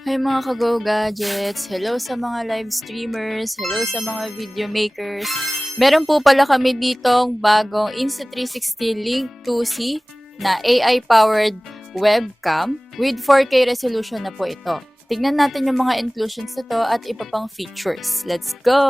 Hi mga ka-Go Gadgets! Hello sa mga live streamers, hello sa mga video makers. Meron po pala kami ditong bagong Insta360 Link 2C na AI-powered webcam with 4K resolution na po ito. Tignan natin yung mga inclusions nito at iba pang features. Let's go!